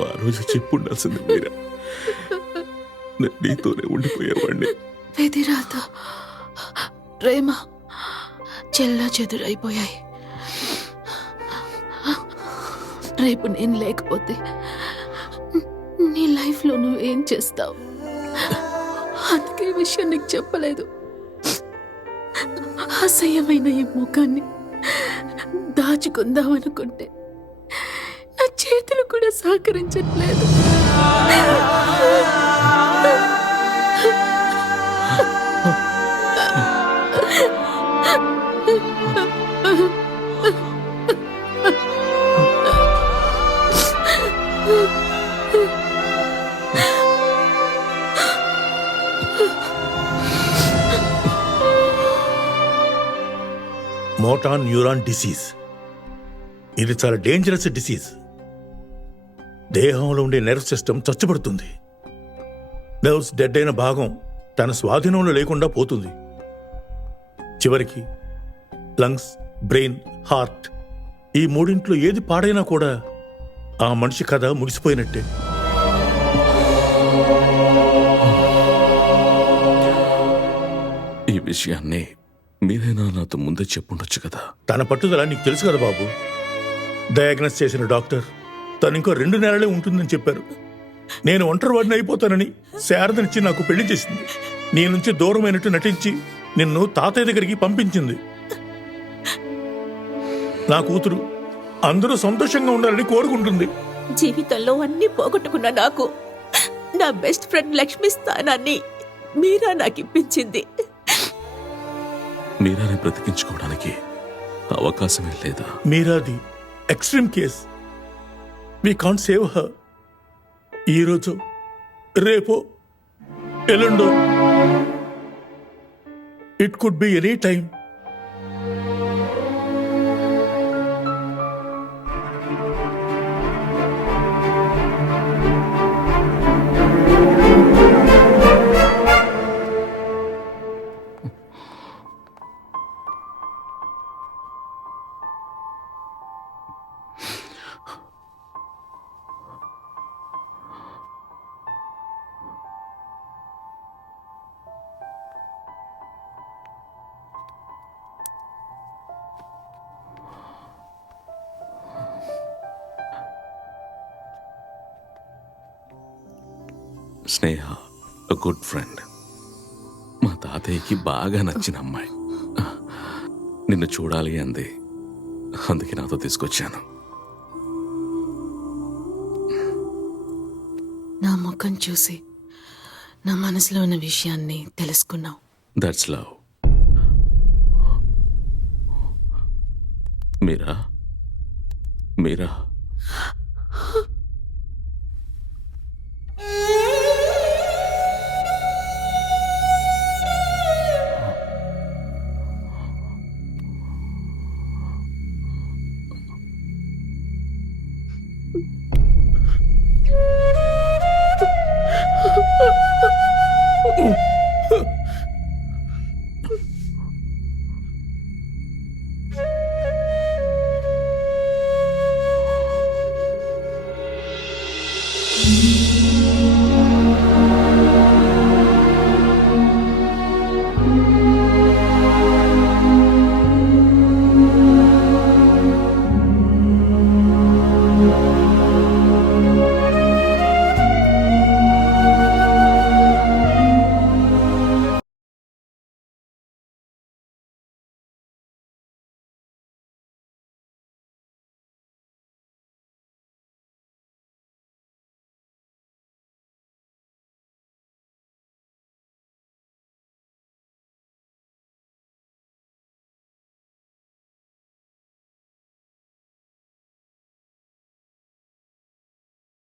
నువ్వు ఆ రోజు చెప్పు ఉండాల్సింది మీరా. నేను నీతోనే ఉండిపోయేవాడిని. విధిరాత ప్రేమ చెల్లా చెదురైపోయాయి. రేపు నేను లేకపోతే నీ లైఫ్లో నువ్వేం చేస్తావు? అందుకే ఈ విషయం నీకు చెప్పలేదు. అసహ్యమైన ఈ ముఖాన్ని దాచుకుందామనుకుంటే నా చేతులు కూడా సహకరించట్లేదు. Motor neuron disease. ఇది చాలా డేంజరస్ డిసీజ్. దేహంలో ఉండే నర్వ్ సిస్టమ్ చచ్చుబడుతుంది. నర్వ్స్ డెడ్ అయిన భాగం తన స్వాధీనంలో లేకుండా పోతుంది. చివరికి లంగ్స్, బ్రెయిన్, హార్ట్ ఈ మూడింట్లో ఏది పాడైనా కూడా ఆ మనిషి కథ ముగిసిపోయినట్టే. ఈ విషయాన్ని మీరైనా నాతో ముందే చెప్పుండొచ్చు కదా. తన పట్టుదల నీకు తెలుసు కదా బాబు. డయాగ్నోస్ చేసిన డాక్టర్ తను ఇంకో 2 నెలలే ఉంటుందని చెప్పారు. నేను ఒంటరివాడిని అయిపోతానని శారదనిచ్చి నాకు పెళ్లి చేసింది. నీ నుంచి దూరమైనట్టు నటించి నిన్ను తాతయ్య దగ్గరికి పంపించింది. నా కూతురు అందరూ సంతోషంగా ఉండాలని కోరుకుంటుంది. జీవితంలో అన్ని పోగొట్టుకున్న నాకు నా బెస్ట్ ఫ్రెండ్ లక్ష్మి స్థానాన్ని మీరా నాకు ఇప్పించింది. మీరాని బ్రతికించుకోవడానికి అవకాశమే లేదా? మీరాది extreme case. We can't save her. ఈరోజు రేపో ఎల్లుండో it could be any time. Sneha a good friend. మా తాతయ్యకి బాగా నచ్చిన అమ్మాయి. నిన్ను చూడాలి అంది. అందుకే నాతో తీసుకొచ్చాను. నా ముఖం చూసి నా మనసులో ఉన్న విషయాన్ని తెలుసుకున్నావు. That's love. Meera Meera